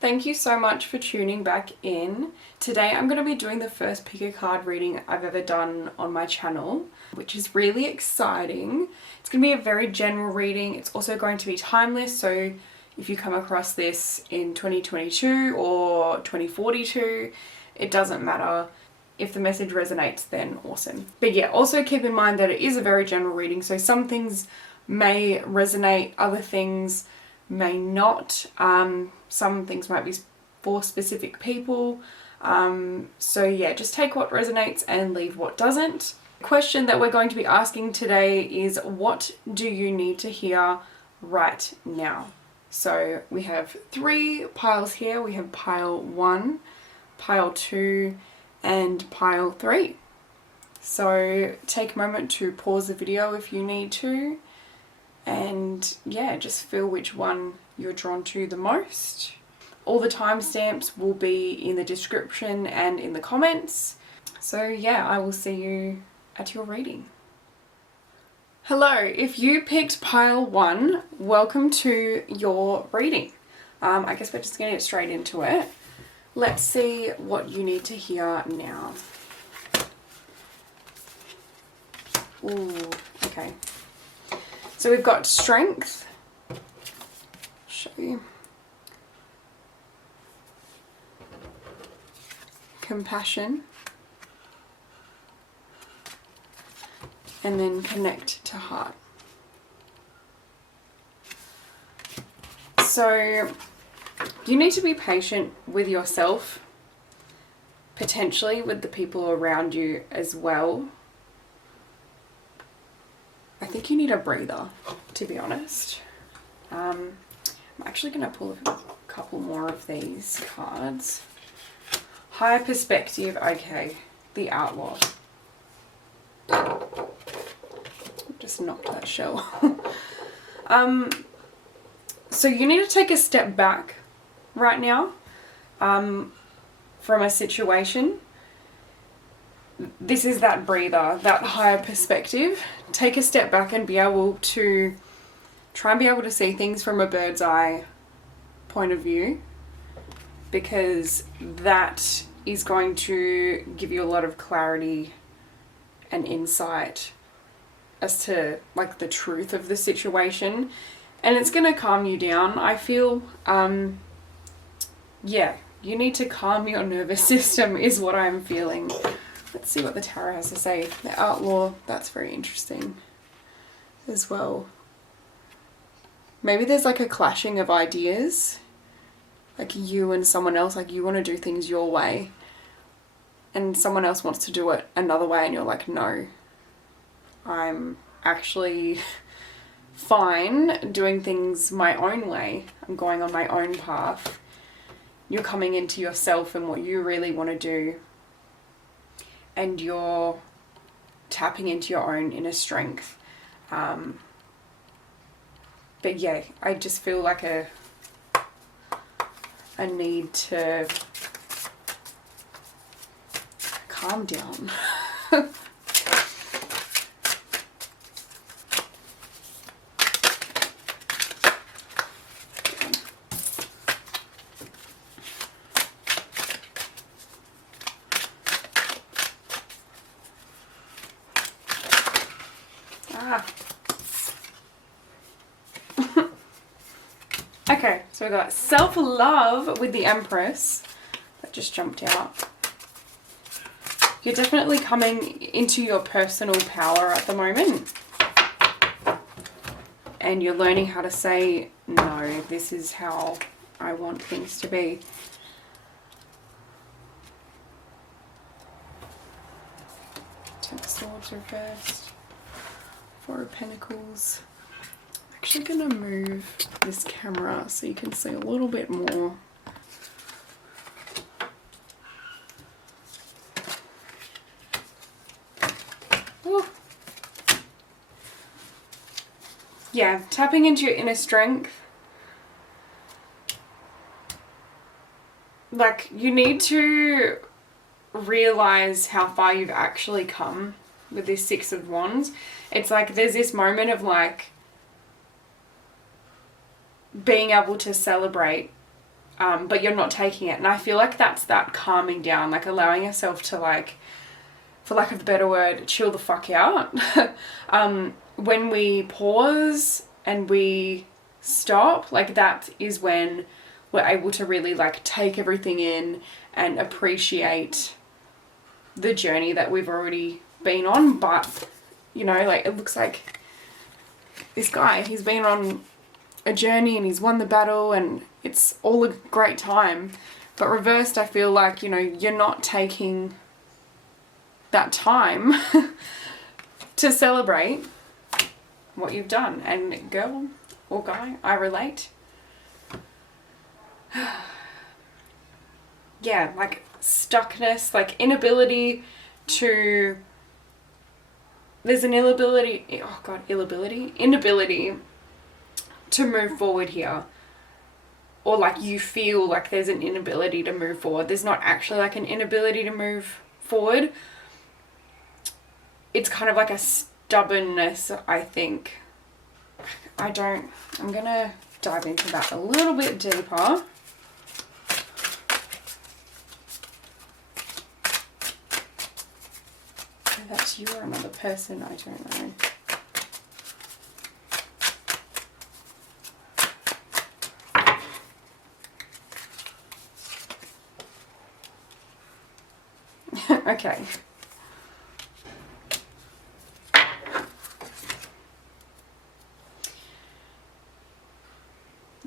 Thank you so much for tuning back in. Today I'm going to be doing the first pick a card reading I've ever done on my channel, which is really exciting. It's going to be a very general reading. It's also going to be timeless, so if you come across this in 2022 or 2042, it doesn't matter. If the message resonates, then awesome. But yeah, also keep in mind that it is a very general reading, so some things may resonate, other things may not. Some things might be for specific people. So yeah, just take what resonates and leave what doesn't. The question that we're going to be asking today is, what do you need to hear right now? So we have 3 piles here. We have pile 1, pile 2, and pile 3. So take a moment to pause the video if you need to, and yeah, just feel which one you're drawn to the most. All the timestamps will be in the description and in the comments. So yeah, I will see you at your reading. Hello, if you picked pile 1, welcome to your reading. I guess we're just going to get straight into it. Let's see what you need to hear now. Ooh, okay. So we've got strength. I'll show you. Compassion. And then connect to heart. So you need to be patient with yourself, potentially with the people around you as well. I think you need a breather, to be honest. I'm actually going to pull a couple more of these cards. Higher perspective, okay, the outlaw. Just knocked that shell. So you need to take a step back right now from a situation. This is that breather, that higher perspective. Take a step back and be able to try and be able to see things from a bird's eye point of view, because that is going to give you a lot of clarity and insight as to like the truth of the situation, and it's going to calm you down. I feel yeah, you need to calm your nervous system is what I'm feeling. Let's see what the tarot has to say. The outlaw, that's very interesting as well. Maybe there's like a clashing of ideas, like you and someone else, like you want to do things your way and someone else wants to do it another way, and you're like, no, I'm actually fine doing things my own way. I'm going on my own path. You're coming into yourself and what you really want to do, and you're tapping into your own inner strength. But yeah, I just feel like a need to calm down. Okay, so we got self-love with the Empress. That just jumped out. You're definitely coming into your personal power at the moment. And you're learning how to say, no, this is how I want things to be. Ten of Swords reversed. 4 of Pentacles. I'm actually going to move this camera so you can see a little bit more. Ooh. Yeah, tapping into your inner strength. like, you need to realize how far you've actually come with this Six of Wands. It's like there's this moment of like being able to celebrate, but you're not taking it. And I feel like that's that calming down, like allowing yourself to, like, for lack of a better word, chill the fuck out. When we pause and we stop, like, that is when we're able to really, like, take everything in and appreciate the journey that we've already been on. But, you know, like, it looks like this guy, he's been on a journey and he's won the battle and it's all a great time. But reversed, I feel like, you know, you're not taking that time to celebrate what you've done. And girl or guy, I relate. Yeah, like stuckness, like inability to, there's an inability to move forward here. Or like you feel like there's an inability to move forward. There's not actually like an inability to move forward. It's kind of like a stubbornness, I think. I'm gonna dive into that a little bit deeper. That's you or another person, I don't know. Okay.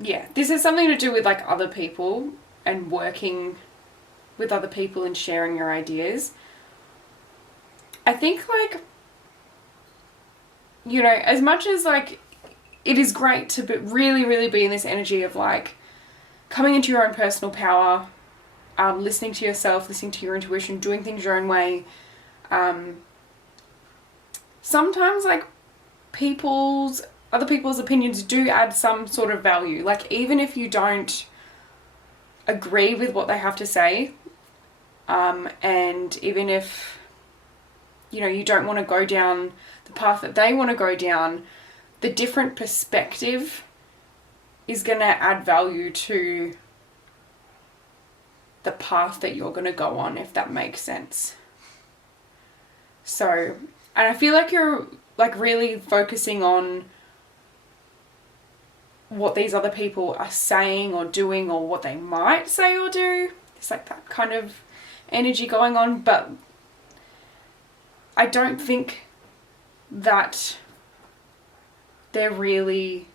Yeah, this is something to do with like other people and working with other people and sharing your ideas. I think, like, you know, as much as like it is great to really be in this energy of like coming into your own personal power, listening to yourself, listening to your intuition, doing things your own way. Sometimes like other people's opinions do add some sort of value. Like, even if you don't agree with what they have to say, and even if, you know, you don't want to go down the path that they want to go down, the different perspective is going to add value to the path that you're going to go on, if that makes sense. So, and I feel like you're like really focusing on what these other people are saying or doing, or what they might say or do. It's like that kind of energy going on, but I don't think that they're really,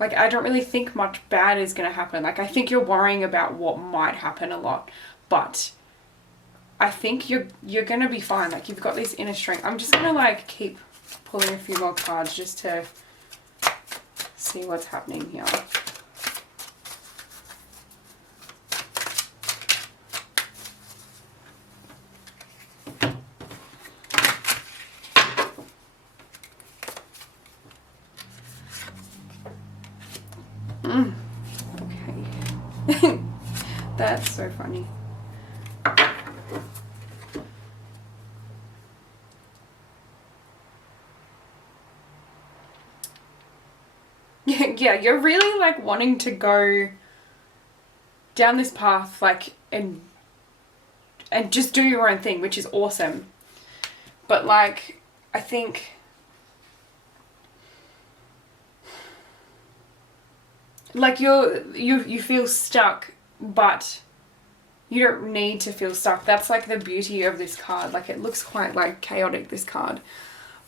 like, I don't really think much bad is going to happen. Like, I think you're worrying about what might happen a lot, but I think you're going to be fine. Like, you've got this inner strength. I'm just going to like keep pulling a few more cards just to see what's happening here. Okay. That's so funny. Yeah, you're really like wanting to go down this path, like, and just do your own thing, which is awesome. But like, I think like you feel stuck, but you don't need to feel stuck. That's like the beauty of this card. Like, it looks quite like chaotic, this card,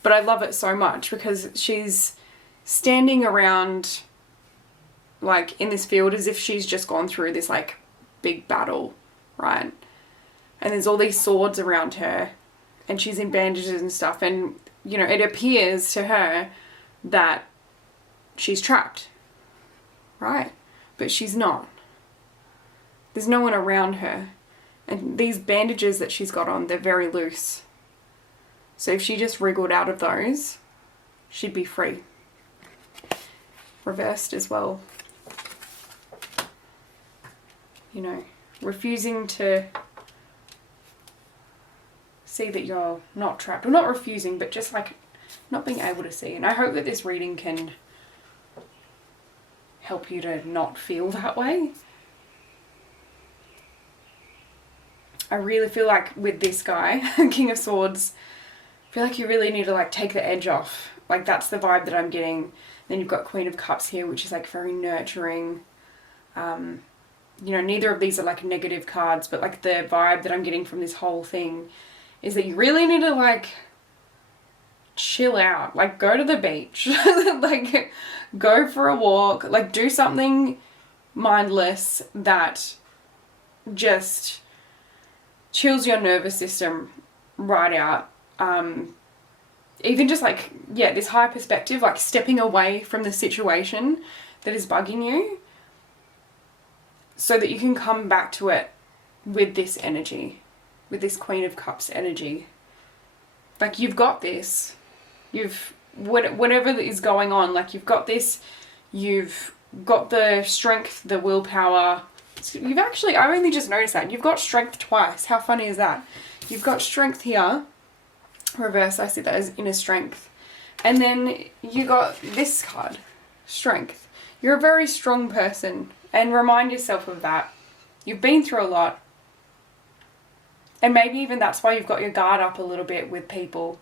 but I love it so much because she's standing around like in this field as if she's just gone through this like big battle, right? And there's all these swords around her and she's in bandages and stuff, and you know, it appears to her that she's trapped, right? But she's not. There's no one around her, and these bandages that she's got on, they're very loose. So if she just wriggled out of those, she'd be free. Reversed as well. You know, refusing to see that you're not trapped. Well, not refusing, but just like not being able to see. And I hope that this reading can help you to not feel that way. I really feel like with this guy, King of Swords, I feel like you really need to like take the edge off. Like that's the vibe that I'm getting. Then you've got Queen of Cups here, which is like very nurturing. You know, neither of these are like negative cards, but like the vibe that I'm getting from this whole thing is that you really need to like chill out, like go to the beach, like go for a walk, like do something mindless that just chills your nervous system right out. Even just like, yeah, this high perspective, like stepping away from the situation that is bugging you so that you can come back to it with this energy, with this Queen of Cups energy. Like you've got this, whatever is going on, like you've got this, you've got the strength, the willpower. You've actually, I only just noticed that, you've got strength twice. How funny is that? You've got strength here, reverse, I see that as inner strength. And then you got this card, strength. You're a very strong person, and remind yourself of that. You've been through a lot. And maybe even that's why you've got your guard up a little bit with people.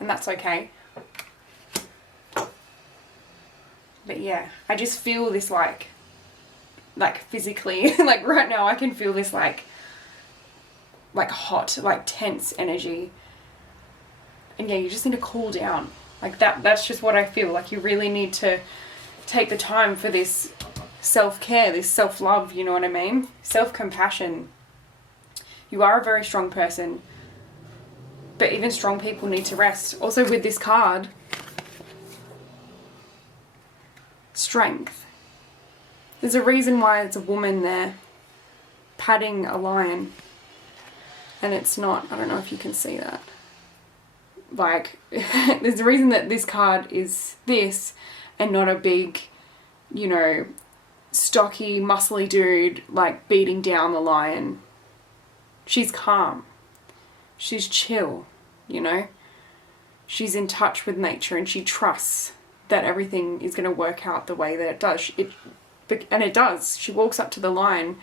And that's okay. But yeah, I just feel this like physically, like right now I can feel this like hot, like tense energy. And yeah, you just need to cool down. Like that's just what I feel. Like you really need to take the time for this self-care, this self-love, you know what I mean? Self-compassion. You are a very strong person, but even strong people need to rest. Also with this card, strength. There's a reason why it's a woman there patting a lion, and it's not, I don't know if you can see that. Like, there's a reason that this card is this and not a big, you know, stocky, muscly dude, like, beating down the lion. She's calm. She's chill, you know? She's in touch with nature and she trusts that everything is going to work out the way that it does. And it does. She walks up to the lion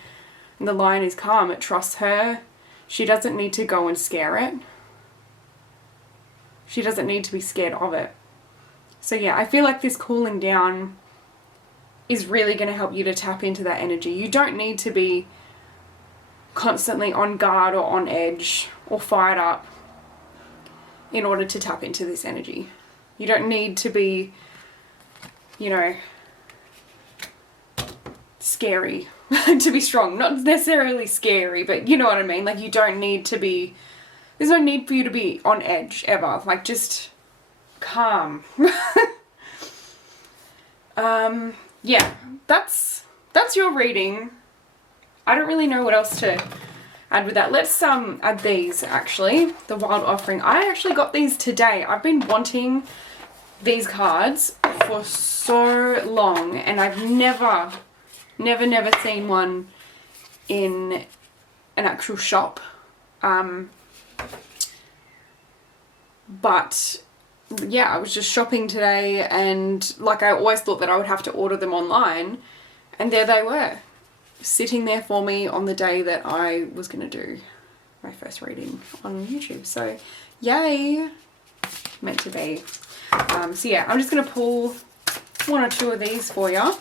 and the lion is calm. It trusts her. She doesn't need to go and scare it. She doesn't need to be scared of it. So yeah, I feel like this cooling down is really going to help you to tap into that energy. You don't need to be constantly on guard or on edge or fired up in order to tap into this energy. You don't need to be, you know, scary to be strong. Not necessarily scary, but you know what I mean? Like you don't need to be, there's no need for you to be on edge ever. Like just calm. Yeah, that's your reading. I don't really know what else to add with that. Let's add these actually, the Wild Offering. I actually got these today. I've been wanting these cards for so long and I've never seen one in an actual shop. But yeah, I was just shopping today and like I always thought that I would have to order them online, and there they were, sitting there for me on the day that I was going to do my first reading on YouTube. So yay, meant to be. So yeah, I'm just going to pull one or two of these for you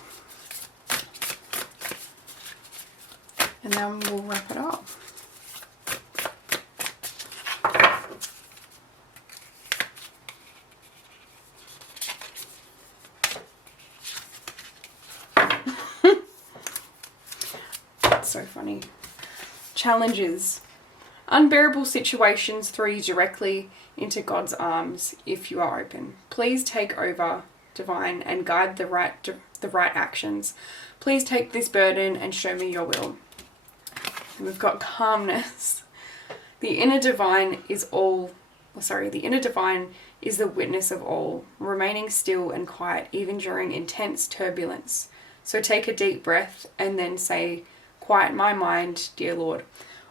and then we'll wrap it up. So funny. Challenges. Unbearable situations throw you directly into God's arms if you are open. Please take over, divine, and guide the right actions. Please take this burden and show me your will. And we've got calmness. The inner divine is the witness of all, remaining still and quiet even during intense turbulence. So take a deep breath and then say, quiet my mind, dear Lord.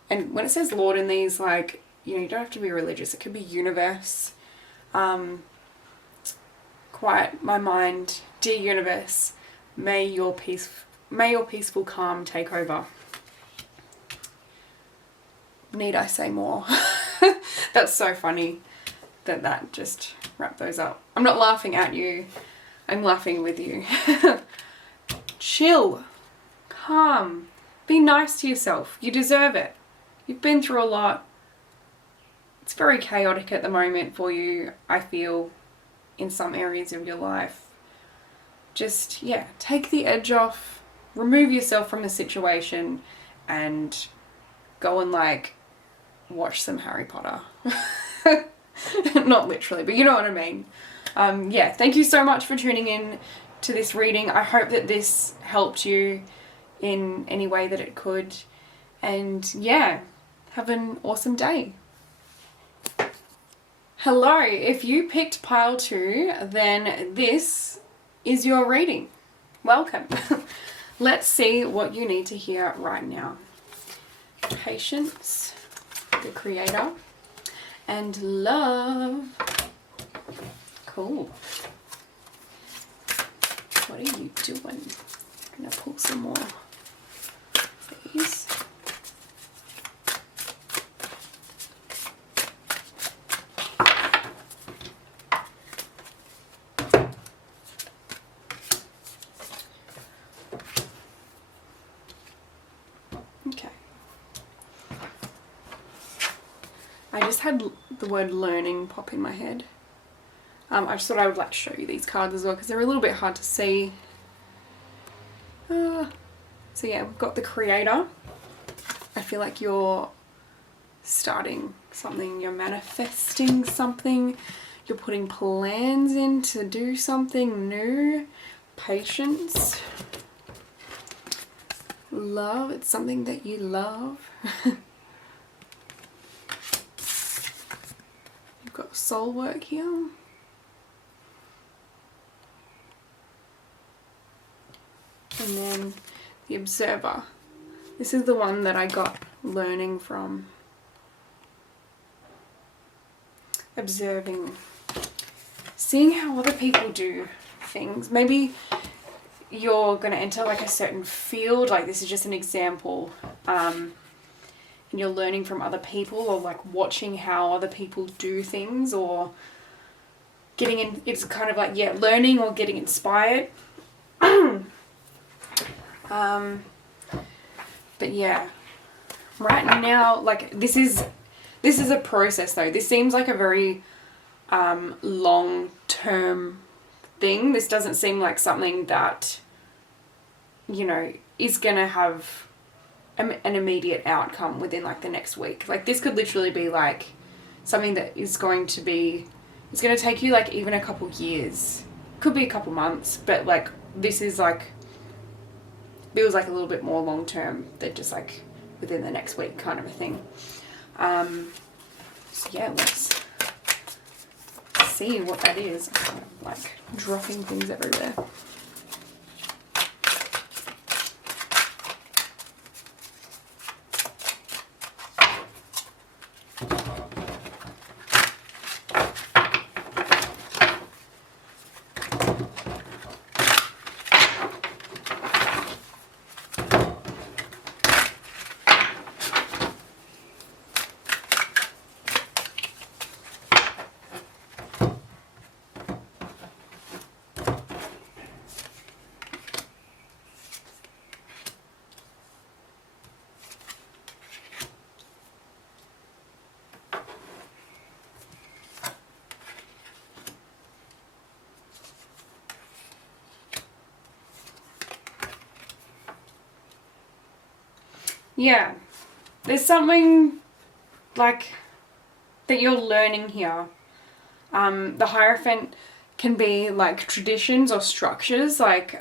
And when it says Lord in these, like, you know, you don't have to be religious. It could be universe. Quiet my mind, dear universe. May your peaceful calm take over. Need I say more? That's so funny that just wrapped those up. I'm not laughing at you. I'm laughing with you. Chill. Calm. Be nice to yourself. You deserve it. You've been through a lot. It's very chaotic at the moment for you, I feel, in some areas of your life. Just, yeah, take the edge off. Remove yourself from the situation and go and, like, watch some Harry Potter. Not literally, but you know what I mean. Yeah, thank you so much for tuning in to this reading. I hope that this helped you in any way that it could. And yeah, have an awesome day. Hello, if you picked pile 2, then this is your reading. Welcome. Let's see what you need to hear right now. Patience, the Creator, and love. Cool. What are you doing? I'm gonna pull some more of these. Okay. I just had the word learning pop in my head. I just thought I would like to show you these cards as well because they're a little bit hard to see. So yeah, we've got the Creator. I feel like you're starting something, you're manifesting something, you're putting plans in to do something new. Patience. Love, it's something that you love. You've got soul work here. And then the Observer. This is the one that I got learning from. Observing. Seeing how other people do things. Maybe you're going to enter like a certain field, like this is just an example, and you're learning from other people or like watching how other people do things or getting in, it's kind of like, yeah, learning or getting inspired. But yeah, right now, like this is a process though. This seems like a very long-term thing. This doesn't seem like something that, you know, is gonna have an immediate outcome within like the next week. Like this could literally be like something that is going to be, it's going to take you like even a couple years, could be a couple months, but like this is like, feels like a little bit more long term than just like within the next week kind of a thing. So yeah, let's see what that is. I'm kind of like dropping things everywhere. Yeah, there's something like that you're learning here. The Hierophant can be like traditions or structures, like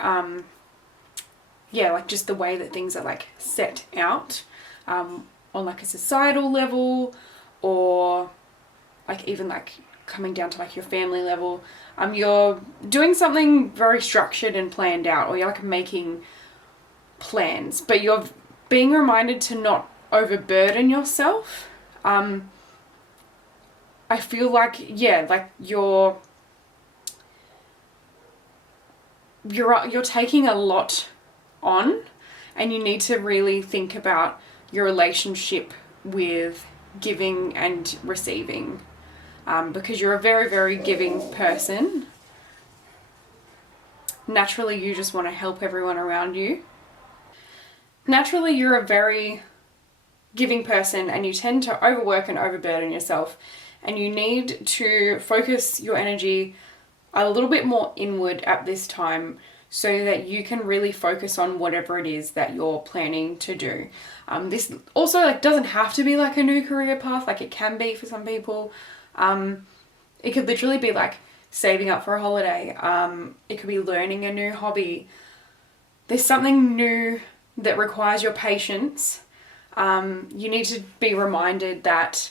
yeah, like just the way that things are like set out on like a societal level, or like even like coming down to like your family level, you're doing something very structured and planned out, or you're like making plans, but you're being reminded to not overburden yourself. I feel like, yeah, like you're taking a lot on, and you need to really think about your relationship with giving and receiving, because you're a very, very giving person. Naturally, you just want to help everyone around you. Naturally, you're a very giving person, and you tend to overwork and overburden yourself, and you need to focus your energy a little bit more inward at this time, so that you can really focus on whatever it is that you're planning to do. This also like doesn't have to be like a new career path, like it can be for some people. It could literally be like saving up for a holiday. It could be learning a new hobby. There's something new that requires your patience. You need to be reminded that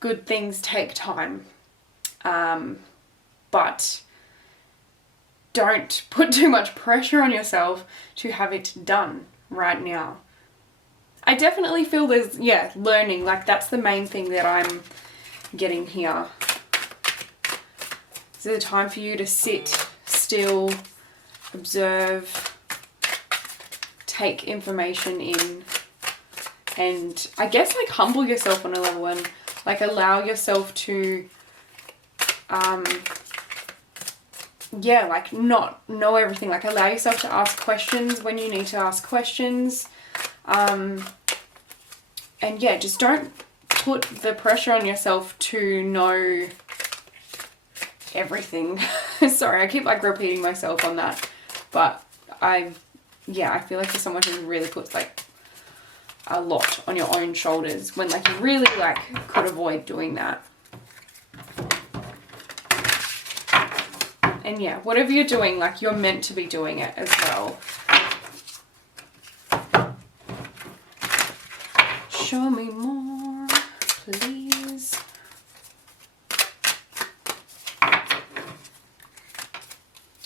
good things take time. But don't put too much pressure on yourself to have it done right now. I definitely feel there's, learning, like that's the main thing that I'm getting here. This is a time for you to sit still, observe, take information in, and I guess like humble yourself on a level, and like allow yourself to like not know everything. Like allow yourself to ask questions when you need to ask questions, and yeah, just don't put the pressure on yourself to know everything. Sorry, I keep like repeating myself on that, but I feel like you're someone who really puts like a lot on your own shoulders when like you really like could avoid doing that. And yeah, whatever you're doing, like you're meant to be doing it as well. Show me more, please.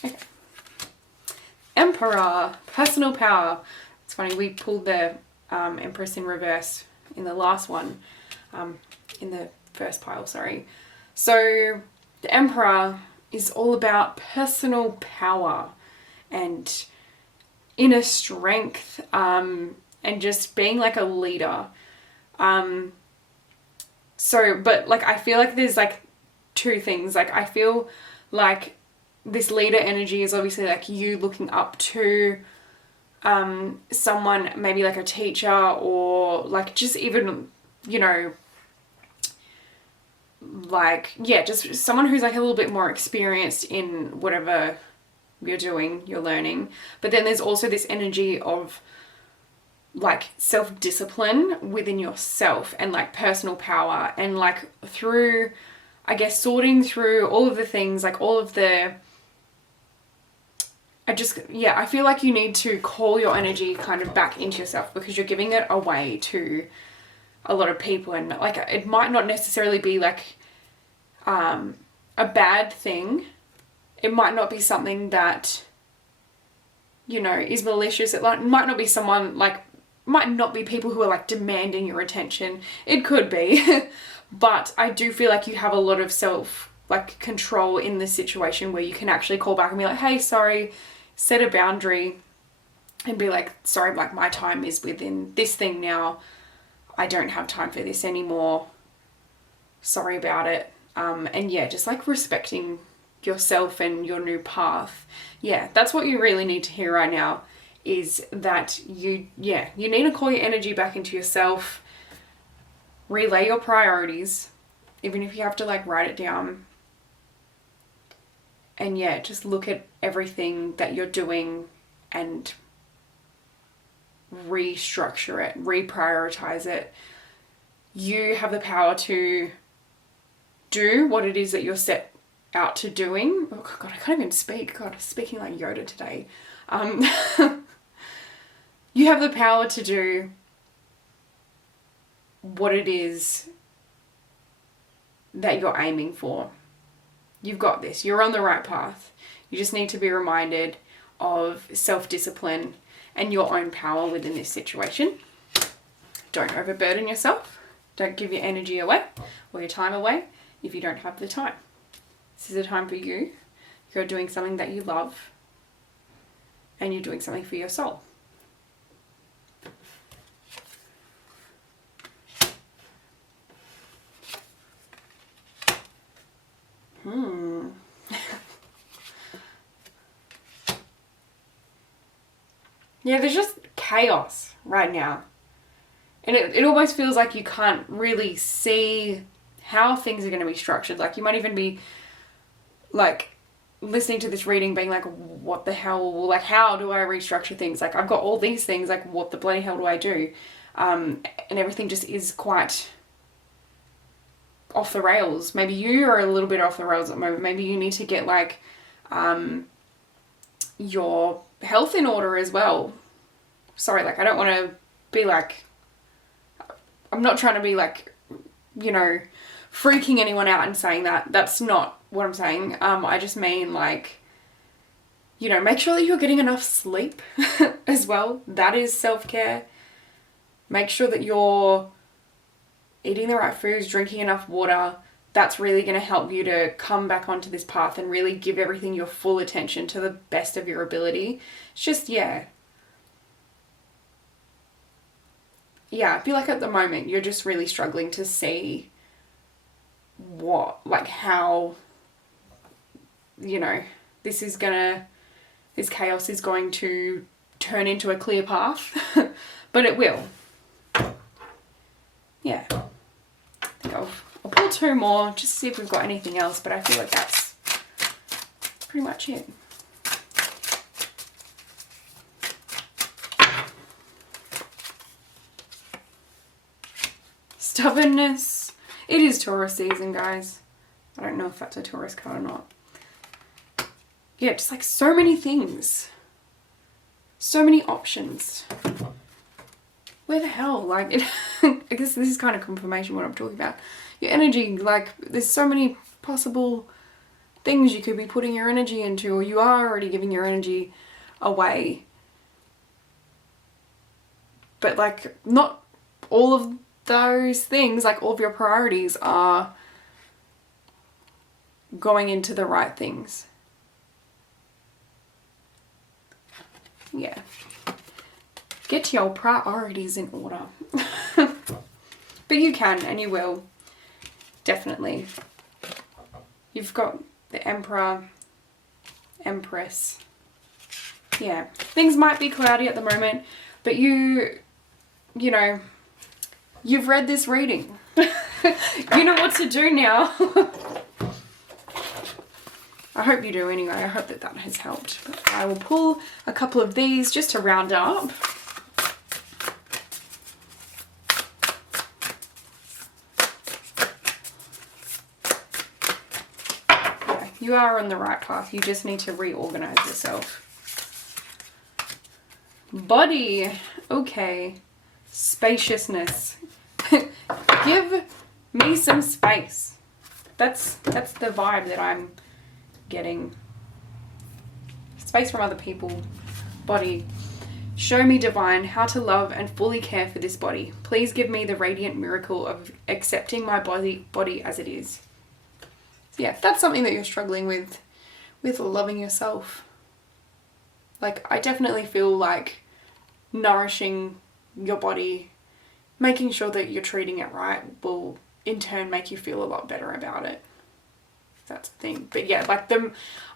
Okay. Emperor, personal power. It's funny, we pulled the Empress in reverse in the last one, in the first pile, sorry. So the Emperor is all about personal power and inner strength, and just being like a leader. But like I feel like there's like two things. Like I feel like this leader energy is obviously like you looking up to someone, maybe like a teacher, or like just even, you know, like, yeah, just someone who's like a little bit more experienced in whatever you're doing, you're learning. But then there's also this energy of like self-discipline within yourself, and like personal power, and like through, I guess, sorting through all of the things, like all of the, I feel like you need to call your energy kind of back into yourself, because you're giving it away to a lot of people, and like it might not necessarily be like a bad thing. It might not be something that, you know, is malicious. It might not be someone like, might not be people who are like demanding your attention. It could be, but I do feel like you have a lot of self like control in this situation, where you can actually call back and be like, hey, sorry, set a boundary and be like, sorry, like my time is within this thing now. I don't have time for this anymore. Sorry about it. And yeah, just like respecting yourself and your new path. Yeah, that's what you really need to hear right now, is that you need to call your energy back into yourself, relay your priorities, even if you have to like write it down. And yeah, just look at everything that you're doing and restructure it, reprioritize it. You have the power to do what it is that you're set out to doing. Oh God, I can't even speak. God, I'm speaking like Yoda today. You have the power to do what it is that you're aiming for. You've got this. You're on the right path. You just need to be reminded of self-discipline and your own power within this situation. Don't overburden yourself. Don't give your energy away or your time away if you don't have the time. This is a time for you. You're doing something that you love and you're doing something for your soul. Yeah, there's just chaos right now. And it almost feels like you can't really see how things are going to be structured. Like, you might even be, like, listening to this reading being like, what the hell? Like, how do I restructure things? Like, I've got all these things. Like, what the bloody hell do I do? And everything just is quite off the rails. Maybe you are a little bit off the rails at the moment. Maybe you need to get, like, your health in order as well. Sorry, like, I don't want to be like, I'm not trying to be like, you know, freaking anyone out and saying that. That's not what I'm saying. I just mean, like, you know, make sure that you're getting enough sleep as well. That is self-care. Make sure that you're eating the right foods, drinking enough water. That's really going to help you to come back onto this path and really give everything your full attention to the best of your ability. It's just, yeah, I feel like at the moment you're just really struggling to see how, you know, this chaos is going to turn into a clear path, but it will. Yeah. I think I'll pull two more just to see if we've got anything else, but I feel like that's pretty much it. Stubbornness. It is Taurus season, guys. I don't know if that's a Taurus card or not. Yeah, just like so many things. So many options. Where the hell? Like, I guess this is kind of confirmation what I'm talking about. Your energy, like, there's so many possible things you could be putting your energy into, or you are already giving your energy away. But, like, not all of those things, like all of your priorities are going into the right things. Yeah. Get your priorities in order. But you can, and you will. Definitely. You've got the Emperor, Empress. Yeah. Things might be cloudy at the moment, but you know, you've read this reading. You know what to do now. I hope you do anyway. I hope that has helped. But I will pull a couple of these just to round up. Yeah, you are on the right path. You just need to reorganize yourself. Body. Okay. Spaciousness. Give me some space. That's the vibe that I'm getting. Space from other people. Body. Show me, divine, how to love and fully care for this body. Please give me the radiant miracle of accepting my body as it is. So yeah, if that's something that you're struggling with loving yourself. Like, I definitely feel like nourishing your body, making sure that you're treating it right, will in turn make you feel a lot better about it. That's the thing. But yeah, like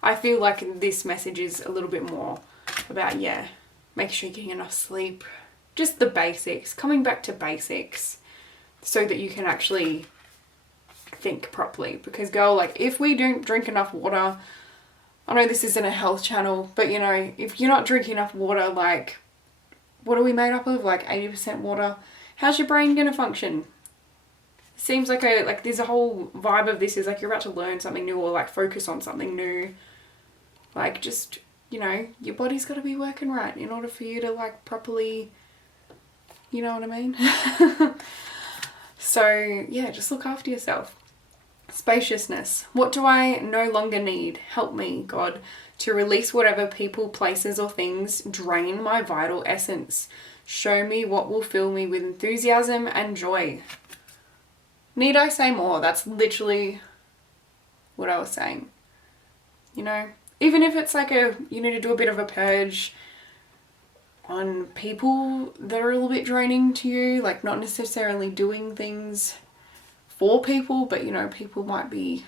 I feel like this message is a little bit more about, yeah, making sure you're getting enough sleep. Just the basics. Coming back to basics so that you can actually think properly. Because girl, like, if we don't drink enough water, I know this isn't a health channel, but you know, if you're not drinking enough water, like, what are we made up of? Like 80% water. How's your brain gonna function? Seems like there's a whole vibe of this is like you're about to learn something new or like focus on something new. Like, just, you know, your body's got to be working right in order for you to like properly, you know what I mean? So yeah, just look after yourself. Spaciousness. What do I no longer need? Help me, God, to release whatever people, places, or things drain my vital essence. Show me what will fill me with enthusiasm and joy. Need I say more? That's literally what I was saying. You know, even if it's like you need to do a bit of a purge on people that are a little bit draining to you, like not necessarily doing things for people, but you know, people might be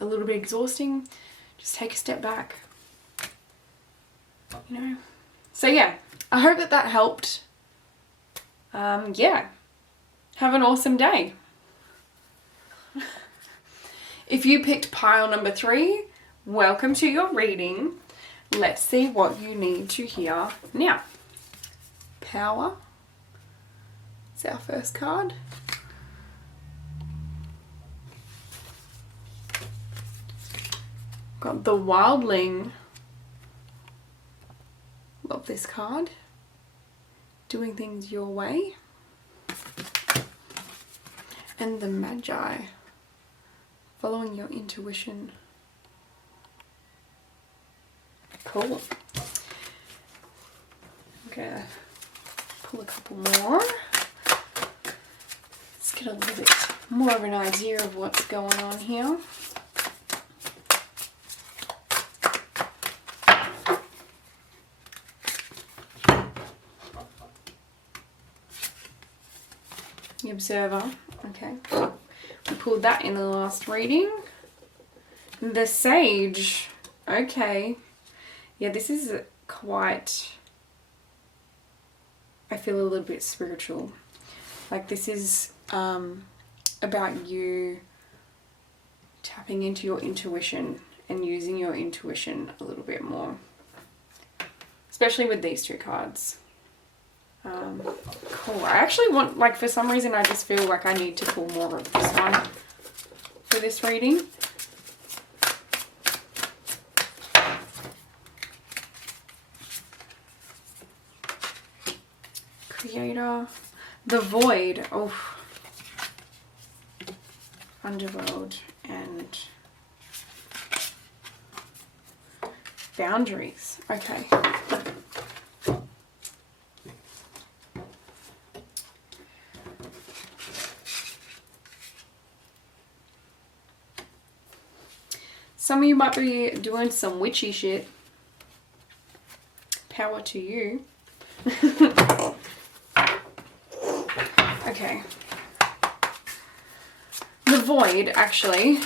a little bit exhausting. Just take a step back, you know. So yeah, I hope that helped. Yeah, have an awesome day. If you picked pile number 3, welcome to your reading. Let's see what you need to hear now. Power is our first card. Got the Wildling. Love this card. Doing things your way. And the Magi. Following your intuition. Cool. Okay, pull a couple more. Let's get a little bit more of an idea of what's going on here. The Observer. Okay. We pulled that in the last reading. The Sage. Okay. Yeah, this is quite, I feel a little bit spiritual. Like this is about you tapping into your intuition and using your intuition a little bit more. Especially with these 2 cards. Cool. I actually want, like for some reason I just feel like I need to pull more of this one for this reading. Creator. The Void. Oh. Underworld and Boundaries. Okay. Some of you might be doing some witchy shit. Power to you. Okay. The Void, actually,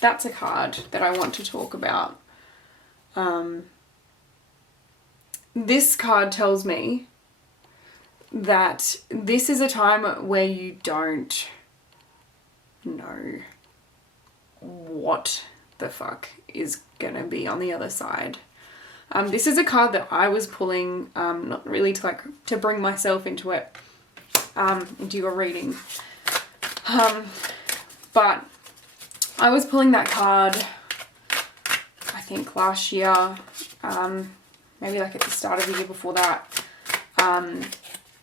that's a card that I want to talk about. This card tells me that this is a time where you don't know what the fuck is gonna be on the other side. This is a card that I was pulling, not really to bring myself into it, into your reading. But I was pulling that card, I think last year, maybe like at the start of the year before that.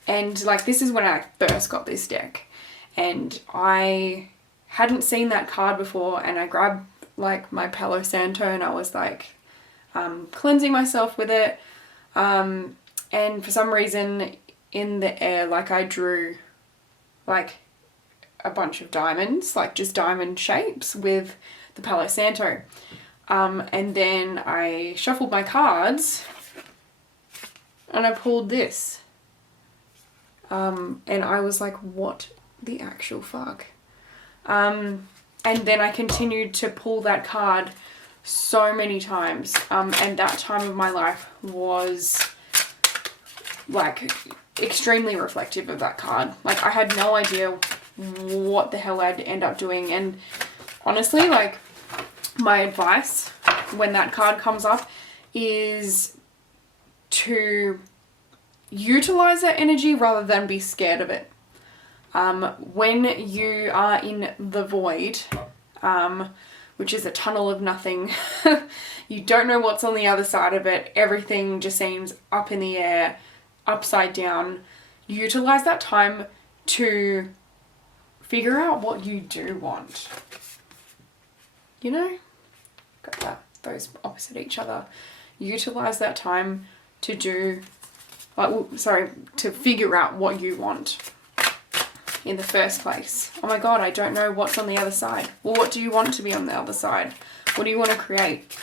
And like this is when I first got this deck, and I hadn't seen that card before, and I grabbed like my Palo Santo and I was like cleansing myself with it, and for some reason in the air, like I drew like a bunch of diamonds, like just diamond shapes with the Palo Santo, and then I shuffled my cards and I pulled this, and I was like, what the actual fuck? And then I continued to pull that card so many times, and that time of my life was like extremely reflective of that card. Like I had no idea what the hell I'd end up doing, and honestly, like my advice when that card comes up is to utilize that energy rather than be scared of it. When you are in the void, which is a tunnel of nothing, you don't know what's on the other side of it, everything just seems up in the air, upside down. Utilize that time to figure out what you do want. You know? Got that. Those opposite each other. Utilize that time to do, to figure out what you want in the first place. Oh my God, I don't know what's on the other side. Well, what do you want to be on the other side? What do you want to create?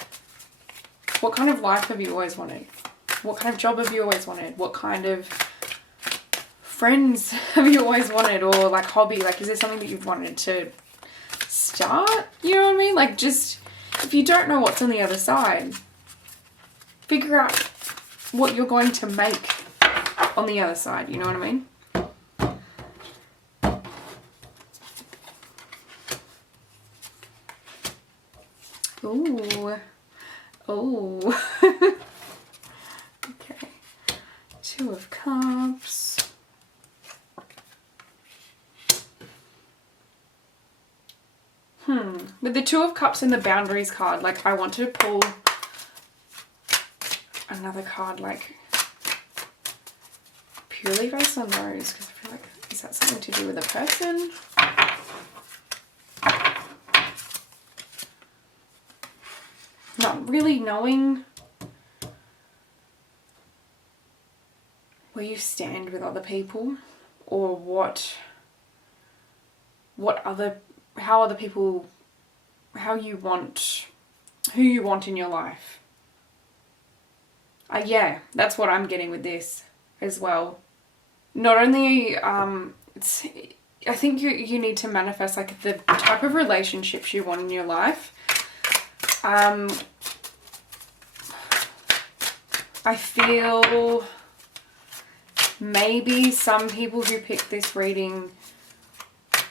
What kind of life have you always wanted? What kind of job have you always wanted? What kind of friends have you always wanted? Or like hobby? Like, is there something that you've wanted to start? You know what I mean? Like, just, if you don't know what's on the other side, figure out what you're going to make on the other side. You know what I mean? Ooh. Oh. Okay. Two of Cups. With the Two of Cups and the Boundaries card, like, I want to pull another card, like, purely based on those, because I feel like, is that something to do with a person? Not really knowing where you stand with other people, or who you want in your life. Yeah, that's what I'm getting with this as well. Not only, I think you need to manifest like the type of relationships you want in your life. I feel maybe some people who pick this reading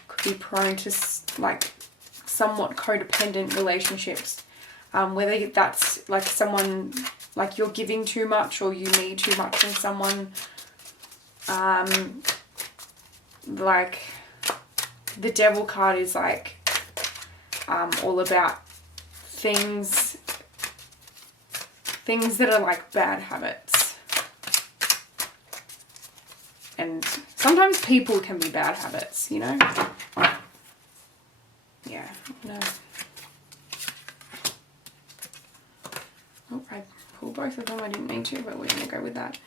could be prone to like somewhat codependent relationships, whether that's like someone, like you're giving too much or you need too much from someone. Like the Devil card is like all about things that are like bad habits, and sometimes people can be bad habits, you know. Yeah, no. Oh, I pulled both of them. I didn't mean to, but we're gonna go with that.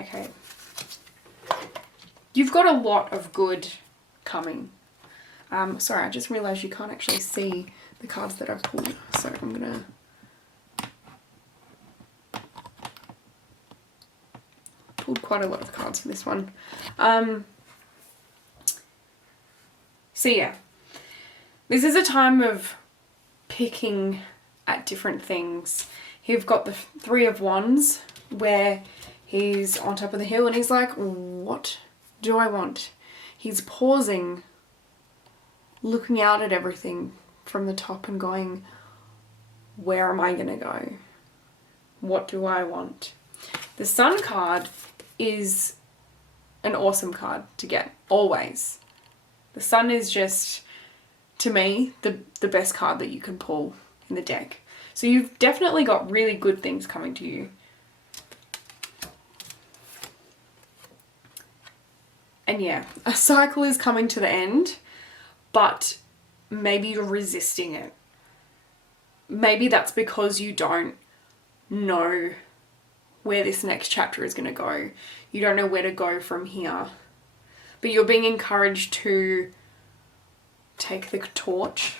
Okay. You've got a lot of good coming. Sorry, I just realised you can't actually see the cards that I've pulled, so I'm gonna pulled quite a lot of cards for this one. So yeah, this is a time of picking at different things. You've got the Three of Wands, where he's on top of the hill and he's like, what do I want? He's pausing, looking out at everything from the top and going, where am I gonna go? What do I want? The Sun card is an awesome card to get, always. The Sun is just, to me, the best card that you can pull in the deck. So you've definitely got really good things coming to you. And yeah, a cycle is coming to the end, but maybe you're resisting it. Maybe that's because you don't know where this next chapter is going to go. You don't know where to go from here. But you're being encouraged to take the torch.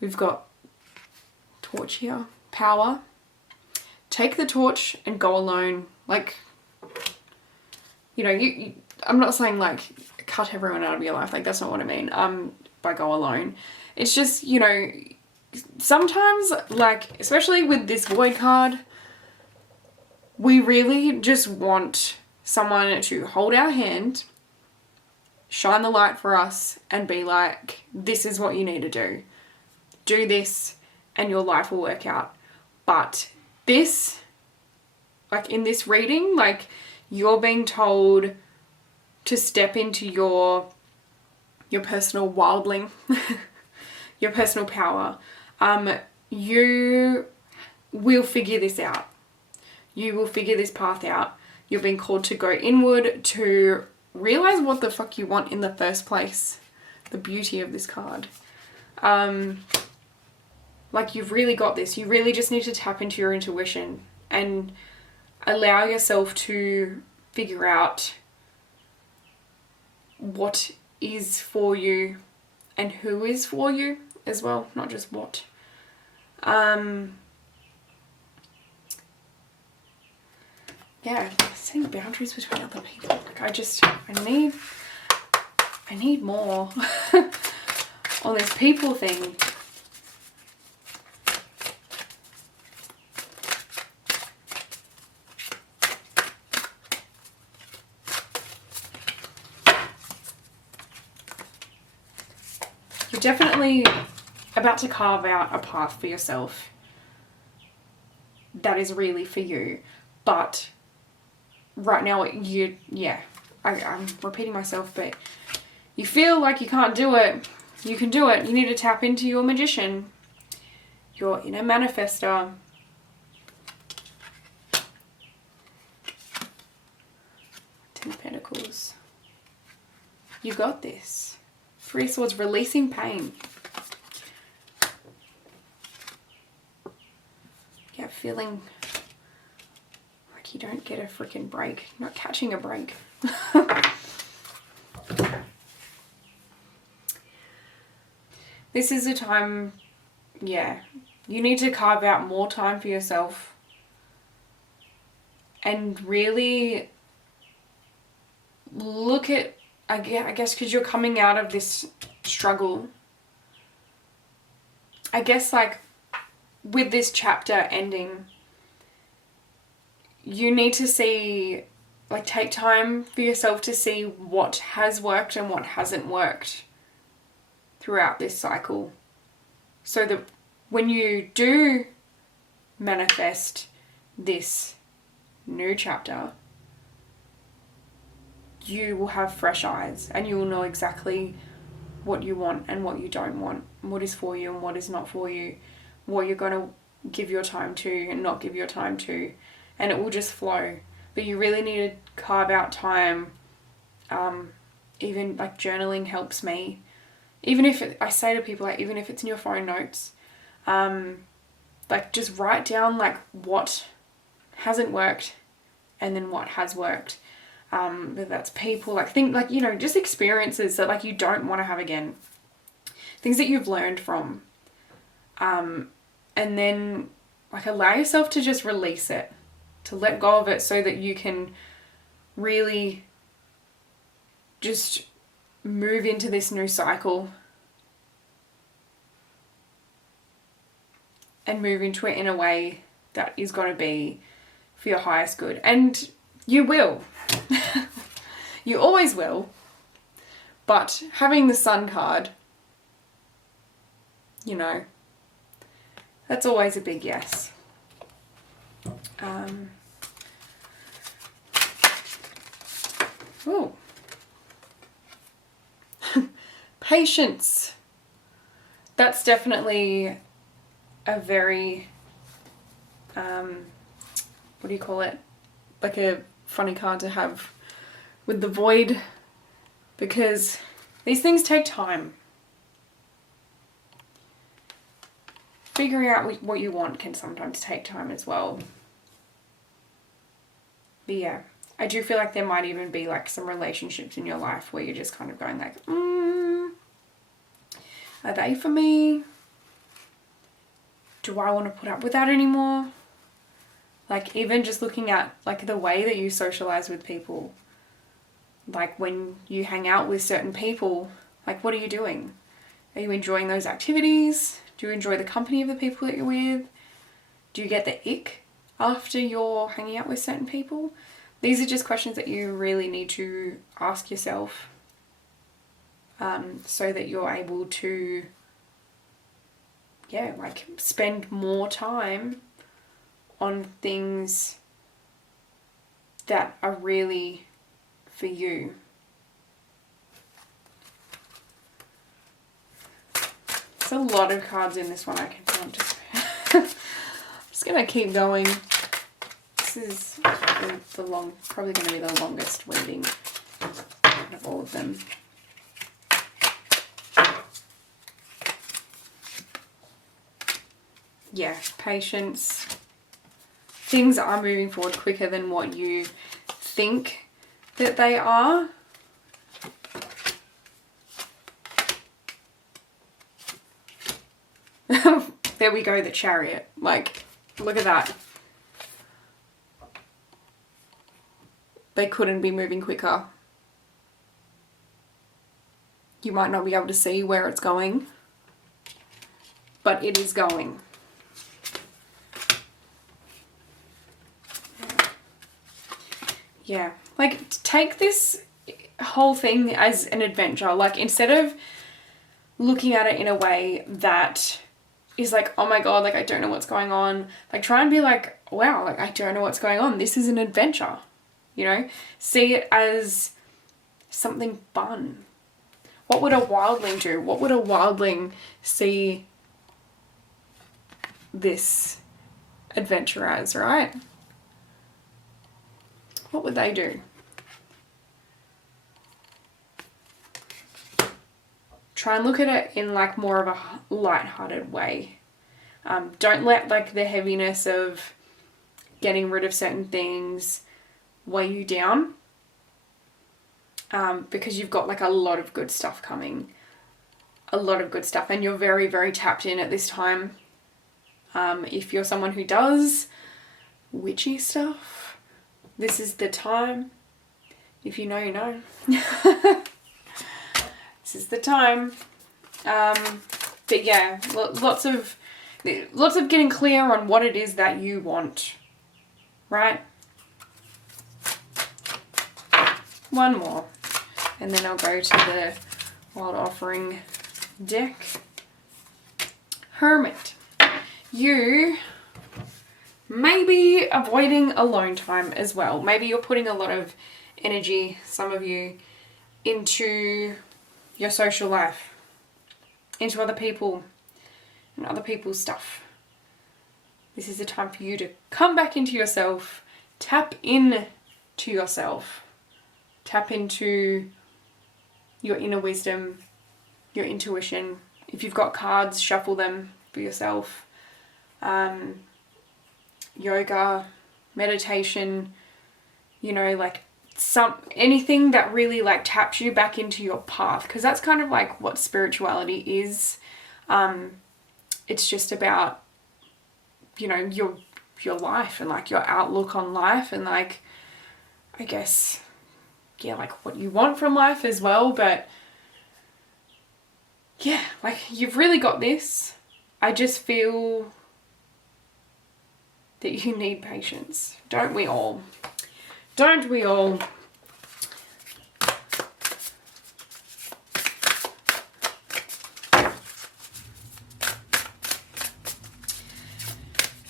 We've got torch here. Power. Take the torch and go alone. Like, you know, I'm not saying like cut everyone out of your life. Like, that's not what I mean. By go alone. It's just, you know, sometimes, like, especially with this Void card, we really just want someone to hold our hand, shine the light for us, and be like, this is what you need to do. Do this and your life will work out. But this, like in this reading, like you're being told to step into your personal wildling, your personal power. You will figure this out. You will figure this path out. You're being called to go inward, to realize what the fuck you want in the first place. The beauty of this card. Like, you've really got this. You really just need to tap into your intuition and allow yourself to figure out what is for you and who is for you as well, not just what. Yeah, setting boundaries between other people. Like, I need more on this people thing. You're definitely about to carve out a path for yourself that is really for you. But right now, I'm repeating myself, but you feel like you can't do it. You can do it. You need to tap into your magician, your inner manifestor. Ten of Pentacles. You got this. Three of Swords, releasing pain. Yeah, feeling like you don't get a freaking break. You're not catching a break. This is a time, yeah, you need to carve out more time for yourself and really look at, I guess because you're coming out of this struggle. I guess, like, with this chapter ending, you need to see, like, take time for yourself to see what has worked and what hasn't worked throughout this cycle, so that when you do manifest this new chapter, you will have fresh eyes and you will know exactly what you want and what you don't want, what is for you and what is not for you, what you're going to give your time to and not give your time to, and it will just flow. But you really need to carve out time. Even like journaling helps me. Even if I say to people, like, even if it's in your phone notes, like, just write down, like, what hasn't worked and then what has worked. Whether that's people, like, think, like, you know, just experiences that, like, you don't want to have again. Things that you've learned from. And then, like, allow yourself to just release it, to let go of it, so that you can really just move into this new cycle and move into it in a way that is going to be for your highest good. And you will. You always will. But having the Sun card, you know, that's always a big yes. Ooh. Patience. That's definitely a very, what do you call it? Like a funny card to have with the Void, because these things take time. Figuring out what you want can sometimes take time as well. But yeah, I do feel like there might even be, like, some relationships in your life where you're just kind of going like, are they for me? Do I want to put up with that anymore? Like, even just looking at, like, the way that you socialize with people. Like, when you hang out with certain people, like, what are you doing? Are you enjoying those activities? Do you enjoy the company of the people that you're with? Do you get the ick after you're hanging out with certain people? These are just questions that you really need to ask yourself, so that you're able to, yeah, like, spend more time on things that are really for you. There's a lot of cards in this one. I can feel. I'm just gonna keep going. This is Probably going to be the longest reading out of all of them. Yeah, patience. Things are moving forward quicker than what you think that they are. There we go, the Chariot. Like, look at that. They couldn't be moving quicker. You might not be able to see where it's going, but it is going. Yeah, like, take this whole thing as an adventure. Like, instead of looking at it in a way that is like, oh my god, like, I don't know what's going on. Like, try and be like, wow, like, I don't know what's going on. This is an adventure, you know? See it as something fun. What would a wildling do? What would a wildling see this adventure as, right? What would they do? Try and look at it in like more of a light-hearted way. Don't let like the heaviness of getting rid of certain things weigh you down. Because you've got like a lot of good stuff coming. A lot of good stuff. And you're very, very tapped in at this time. If you're someone who does witchy stuff, this is the time. If you know, you know. This is the time. But yeah, lots of getting clear on what it is that you want, right? One more, and then I'll go to the Wild Offering deck. Hermit. You may be avoiding alone time as well. Maybe you're putting a lot of energy, some of you, into your social life, into other people and other people's stuff. This is a time for you to come back into yourself, tap in to yourself, tap into your inner wisdom, your intuition. If you've got cards, shuffle them for yourself. Yoga, meditation, you know, like anything that really like taps you back into your path, because that's kind of like what spirituality is. It's just about, you know, your life and like your outlook on life and like, I guess, yeah, like what you want from life as well. But yeah, like you've really got this. I just feel that you need patience. Don't we all? Don't we all?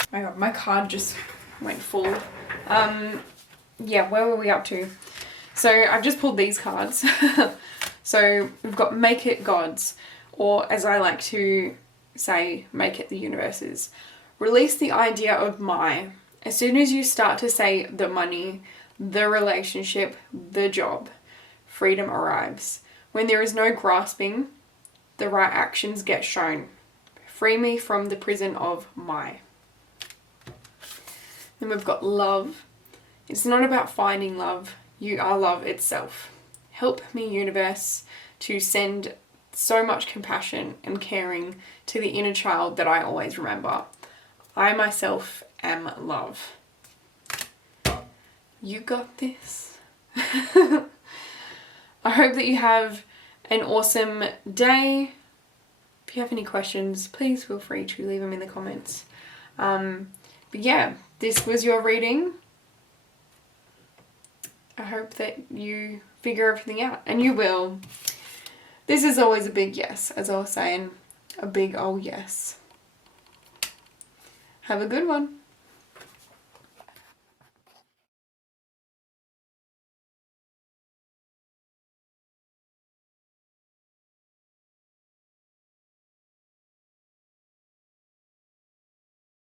Oh my god, my card just went full. Yeah, where were we up to? So I've just pulled these cards. So we've got Make It Gods, or as I like to say, Make It the Universes. Release the idea of my. As soon as you start to say the money, the relationship, the job, freedom arrives. When there is no grasping, the right actions get shown. Free me from the prison of my. Then we've got love. It's not about finding love. You are love itself. Help me, universe, to send so much compassion and caring to the inner child that I always remember. I myself am love. You got this. I hope that you have an awesome day. If you have any questions, please feel free to leave them in the comments. But yeah, this was your reading. I hope that you figure everything out, and you will. This is always a big yes, as I was saying, a big oh yes. Have a good one.